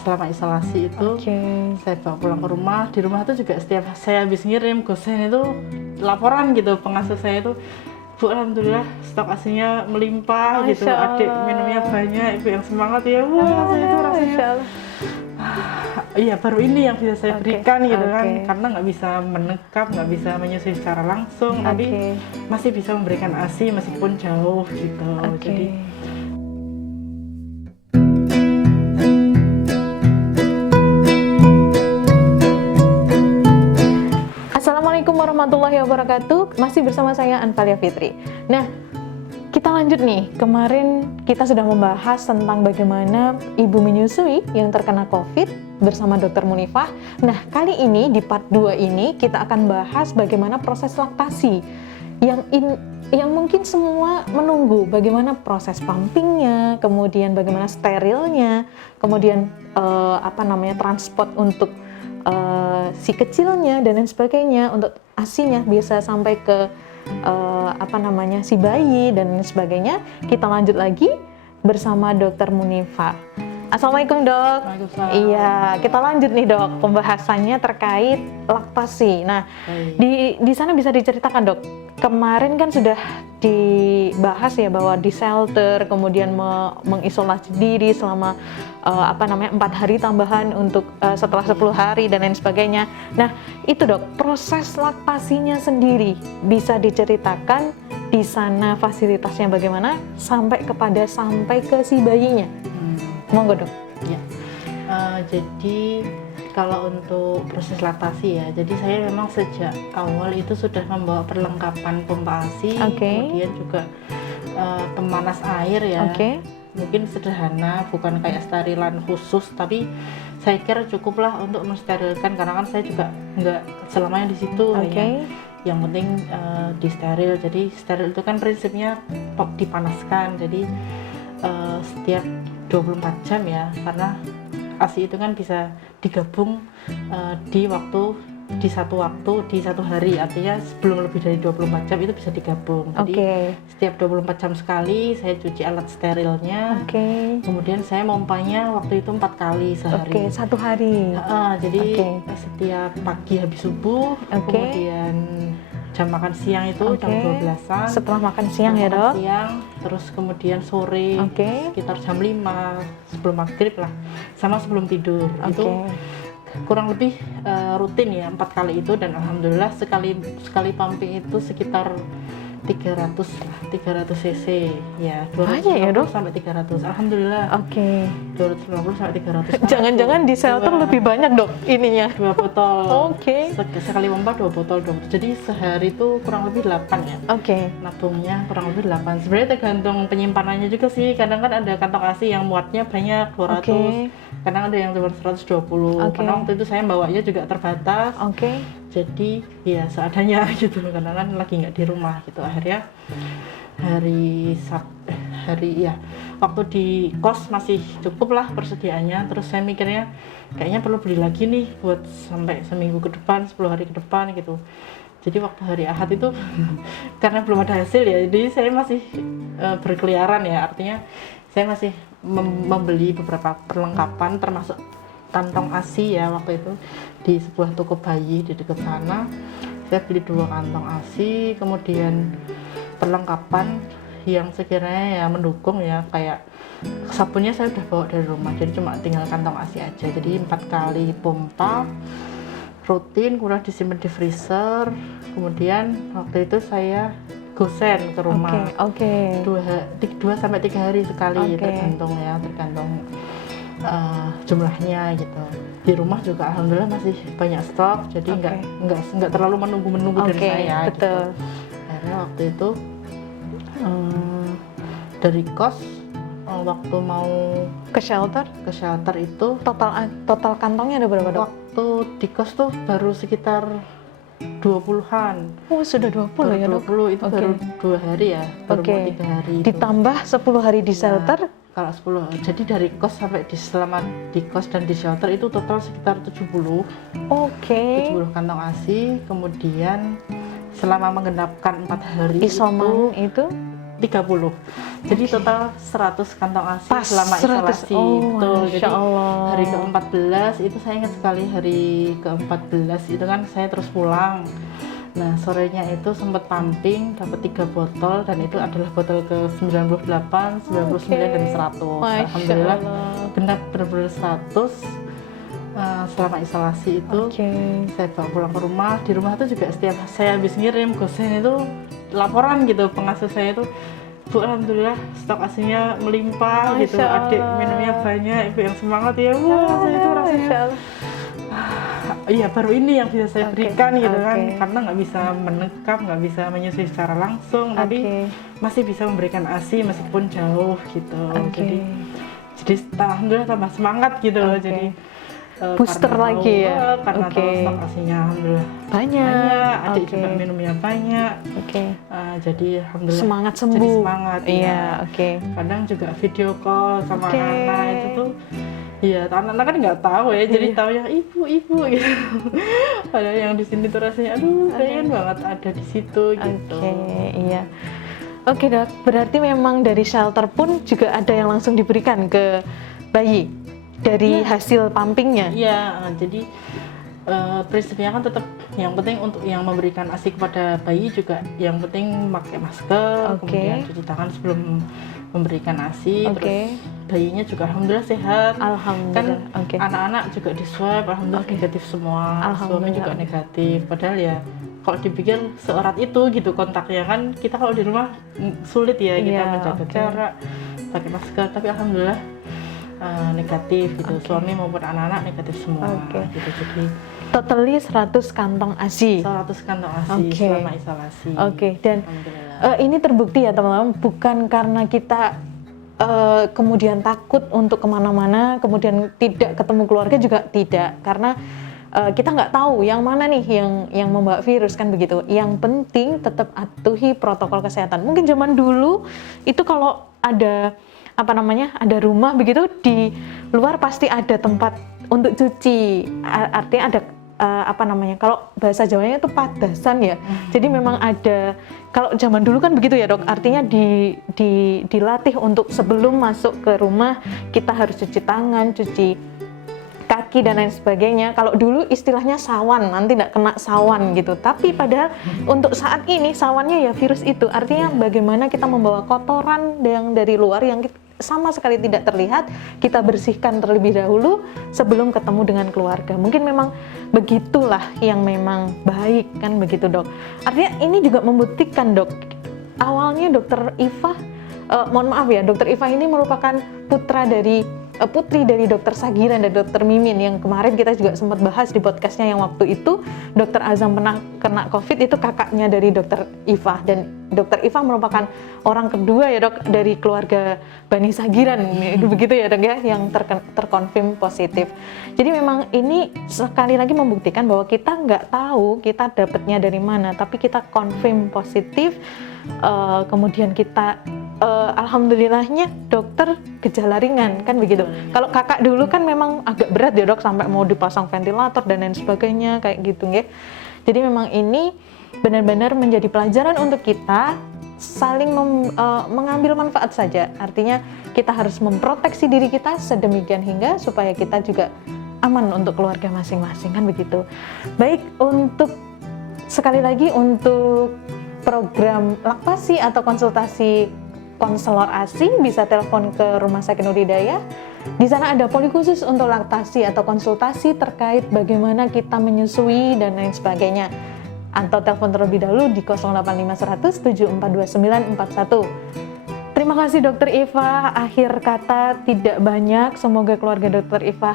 selama isolasi itu saya bawa pulang ke rumah. Di rumah itu juga setiap saya habis ngirim gosen itu laporan gitu pengasuh saya itu, Bu, alhamdulillah stok asinya melimpah gitu, adik minumnya banyak, ibu yang semangat ya. Wah, saya itu rasanya iya baru ini yang bisa saya berikan gitu kan, karena nggak bisa menekap, nggak bisa menyusui secara langsung, tapi masih bisa memberikan ASI meskipun jauh gitu. Jadi Assalamualaikum warahmatullahi wabarakatuh. Masih bersama saya Anfalia Fitri. Nah, kita lanjut nih. Kemarin kita sudah membahas tentang bagaimana ibu menyusui yang terkena COVID bersama Dr. Munifah. Nah, kali ini di part 2 ini kita akan bahas bagaimana proses laktasi yang mungkin semua menunggu, bagaimana proses pumpingnya, kemudian bagaimana sterilnya, kemudian transport untuk si kecilnya dan lain sebagainya, untuk asinya bisa sampai ke si bayi dan lain sebagainya. Kita lanjut lagi bersama Dr. Munifah. Assalamualaikum, Dok. Waalaikumsalam. Iya, kita lanjut nih, Dok, pembahasannya terkait laktasi. Nah, di sana bisa diceritakan, Dok. Kemarin kan sudah dibahas ya bahwa di shelter, kemudian mengisolasi diri selama 4 hari tambahan untuk setelah 10 hari dan lain sebagainya. Nah, itu, Dok, proses laktasinya sendiri bisa diceritakan di sana fasilitasnya bagaimana sampai ke si bayinya. Monggo, Dok. Ya. Jadi kalau untuk proses laktasi ya, jadi saya memang sejak awal itu sudah membawa perlengkapan pompa ASI, kemudian juga pemanas air ya. Mungkin sederhana, bukan kayak sterilan khusus, tapi saya kira cukuplah untuk mensterilkan, karena kan saya juga nggak selamanya di situ ya. Yang penting disteril. Jadi steril itu kan prinsipnya dipanaskan, jadi setiap 24 jam ya, karena ASI itu kan bisa digabung di satu hari, artinya sebelum lebih dari 24 jam itu bisa digabung. Jadi setiap 24 jam sekali saya cuci alat sterilnya, kemudian saya mompanya waktu itu 4 kali sehari. Satu hari. Jadi setiap pagi habis subuh, kemudian jam makan siang itu jam 12-an. Setelah makan siang ya, Dok? Siang, terus kemudian sore sekitar jam 5 sebelum maghrib lah, sama sebelum tidur. Itu kurang lebih rutin ya 4 kali itu, dan alhamdulillah sekali pumping itu sekitar 300 cc ya, 250 ya, Dok? sampai 300, alhamdulillah. 250 sampai 300. Jangan-jangan di shelter lebih banyak, Dok, ininya? 2 botol. Sekali pompa 2 botol. Jadi sehari itu kurang lebih 8 ya. Nabungnya kurang lebih 8. Sebenarnya tergantung penyimpanannya juga sih. Kadang kan ada kantong ASI yang muatnya banyak 200. Kadang ada yang cuma 120. Karena waktu itu saya bawanya juga terbatas. Jadi ya seadanya gitu, karena kan lagi nggak di rumah gitu. Akhirnya waktu di kos masih cukup lah persediaannya. Terus saya mikirnya kayaknya perlu beli lagi nih buat sampai seminggu ke depan, 10 hari ke depan gitu. Jadi waktu hari Ahad itu karena belum ada hasil ya, jadi saya masih berkeliaran ya, artinya saya masih membeli beberapa perlengkapan termasuk kantong ASI ya. Waktu itu di sebuah toko bayi di dekat sana saya beli 2 kantong ASI, kemudian perlengkapan yang sekiranya ya mendukung ya, kayak sabunnya saya udah bawa dari rumah, jadi cuma tinggal kantong ASI aja. Jadi 4 kali pompa rutin, kemudian disimpan di freezer. Kemudian waktu itu saya gosen ke rumah 2 sampai 3 hari sekali, tergantung jumlahnya gitu. Di rumah juga alhamdulillah masih banyak stok, jadi nggak terlalu menunggu dari saya gitu. Akhirnya waktu itu dari kos waktu mau ke shelter itu total kantongnya ada berapa, Dok? Waktu di kos tuh baru sekitar 20-an. Sudah 20 ya, Dok? 20 itu baru 2 hari ya, baru mau 3 hari itu. Ditambah 10 hari di shelter? Kalau 10, jadi dari kos sampai selama di kos dan di shelter itu total sekitar 70. 70 kantong ASI. Kemudian selama menggenapkan 4 hari isoman itu 30. Jadi total 100 kantong ASI Pas selama 100. isolasi. Oh, Betul. Masya Jadi Allah. hari ke-14 itu saya ingat sekali, hari ke-14 itu kan saya terus pulang. Nah, sorenya itu sempat pumping, dapat 3 botol, dan itu adalah botol ke-98, 99, dan 100. Masya Alhamdulillah Allah. benar-benar 100. Selama isolasi itu saya bawa pulang ke rumah. Di rumah itu juga setiap saya habis ngirim gosen itu laporan gitu pengasuh saya itu, Bu, alhamdulillah stok asinya melimpah gitu, Masya adik Allah. minumnya banyak, ibu yang semangat ya. Wah, itu rasanya Masya Allah. iya baru ini yang bisa saya berikan gitu kan, Oke. karena nggak bisa menekap, nggak bisa menyusui secara langsung, tapi masih bisa memberikan ASI meskipun jauh gitu. Jadi alhamdulillah tambah semangat gitu loh. Jadi booster karena lagi tahu, ya. karena tahu stok asinya alhamdulillah Banyak. adik juga minumnya banyak. Jadi alhamdulillah Semangat sembuh. jadi semangat. Iya, kadang juga video call sama anak itu tuh, iya anak-anak kan nggak tahu ya, jadi tahu yang ibu gitu. Padahal yang di sini tuh rasanya aduh pengen banget ada di situ gitu. Iya. Oke dok, berarti memang dari shelter pun juga ada yang langsung diberikan ke bayi dari hasil pumpingnya. Iya, jadi prinsipnya kan tetap yang penting untuk yang memberikan ASI kepada bayi juga yang penting pakai masker, kemudian cuci tangan sebelum memberikan ASI, terus bayinya juga alhamdulillah sehat. Alhamdulillah. Kan anak-anak juga di swab alhamdulillah negatif semua, suami juga negatif. Padahal ya kalau dipikir seerat itu gitu kontaknya kan, kita kalau di rumah sulit ya kita menjaga jarak, pakai masker, tapi alhamdulillah negatif gitu. Suami maupun anak-anak negatif semua gitu. Jadi totally 100 kantong ASI. 100 kantong ASI selama isolasi. Dan ini terbukti ya teman-teman, bukan karena kita kemudian takut untuk kemana-mana, kemudian tidak ketemu keluarga, juga tidak, karena kita nggak tahu yang mana nih yang membawa virus kan begitu. Yang penting tetap atuhi protokol kesehatan. Mungkin zaman dulu itu kalau ada ada rumah begitu, di luar pasti ada tempat untuk cuci, artinya ada kalau bahasa Jawanya itu padasan ya. Jadi memang ada, kalau zaman dulu kan begitu ya dok, artinya dilatih untuk sebelum masuk ke rumah kita harus cuci tangan, cuci kaki dan lain sebagainya. Kalau dulu istilahnya sawan, nanti tidak kena sawan gitu. Tapi padahal untuk saat ini sawannya ya virus itu. Artinya bagaimana kita membawa kotoran yang dari luar yang sama sekali tidak terlihat, kita bersihkan terlebih dahulu sebelum ketemu dengan keluarga. Mungkin memang begitulah yang memang baik kan begitu dok. Artinya ini juga membuktikan dok. Awalnya dokter Iva, mohon maaf ya, dokter Iva ini merupakan putri dari dokter Sagiran dan dokter Mimin yang kemarin kita juga sempat bahas di podcastnya, yang waktu itu dokter Azam pernah kena COVID, itu kakaknya dari dokter Iva, dan dokter Iva merupakan orang kedua ya dok dari keluarga Bani Sagiran begitu ya dok ya, yang terkonfirm positif. Jadi memang ini sekali lagi membuktikan bahwa kita nggak tahu kita dapatnya dari mana, tapi kita konfirm positif, kemudian kita alhamdulillahnya dokter gejala ringan kan begitu. Kalau kakak dulu kan memang agak berat ya dok, sampai mau dipasang ventilator dan lain sebagainya kayak gitu ya. Jadi memang ini benar-benar menjadi pelajaran untuk kita saling mengambil manfaat saja. Artinya kita harus memproteksi diri kita sedemikian hingga supaya kita juga aman untuk keluarga masing-masing kan begitu. Baik, untuk sekali lagi untuk program laktasi atau konsultasi konselor ASI bisa telepon ke Rumah Sakit Nur Hidayah. Di sana ada poli khusus untuk laktasi atau konsultasi terkait bagaimana kita menyusui dan lain sebagainya. Atau telepon terlebih dahulu di 085100 742941. Terima kasih Dokter Iva. Akhir kata tidak banyak. Semoga keluarga Dokter Iva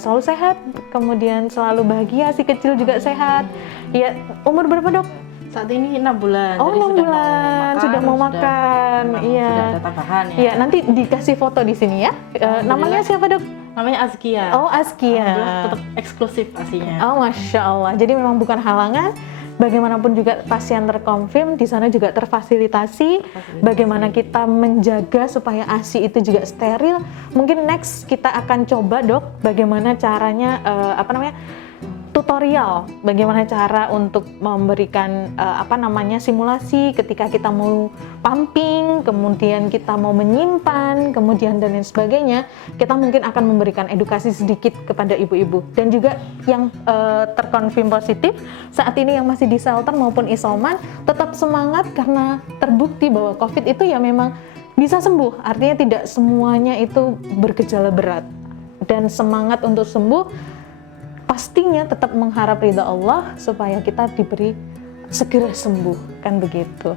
selalu sehat, kemudian selalu bahagia, si kecil juga sehat. Ya, umur berapa dok? Saat ini 6 bulan. Oh, 6 bulan. Sudah mau makan. Iya. Sudah ada tambahan ya. Iya, nanti dikasih foto di sini ya. Namanya siapa, Dok? Namanya Azkia. Oh, Azkia. Tetap eksklusif asinya. Oh, Masya Allah. Jadi memang bukan halangan. Bagaimanapun juga pasien terkonfirm, di sana juga terfasilitasi. Bagaimana kita menjaga supaya ASI itu juga steril. Mungkin next kita akan coba, Dok, bagaimana caranya tutorial bagaimana cara untuk memberikan simulasi ketika kita mau pumping, kemudian kita mau menyimpan, kemudian dan lain sebagainya. Kita mungkin akan memberikan edukasi sedikit kepada ibu-ibu, dan juga yang terkonfirm positif saat ini yang masih di shelter maupun isoman, tetap semangat karena terbukti bahwa COVID itu ya memang bisa sembuh. Artinya tidak semuanya itu bergejala berat, dan semangat untuk sembuh pastinya tetap mengharap ridha Allah supaya kita diberi segera sembuh, kan begitu.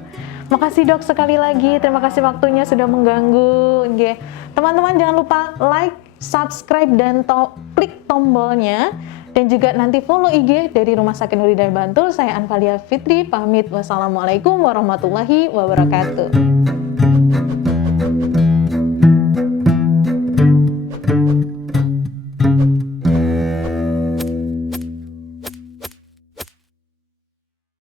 Makasih Dok sekali lagi, terima kasih waktunya sudah mengganggu. Teman-teman jangan lupa like, subscribe, dan klik tombolnya, dan juga nanti follow IG dari Rumah Sakit Nuri Hidayah Bantul. Saya Anfalia Fitri pamit, wassalamualaikum warahmatullahi wabarakatuh.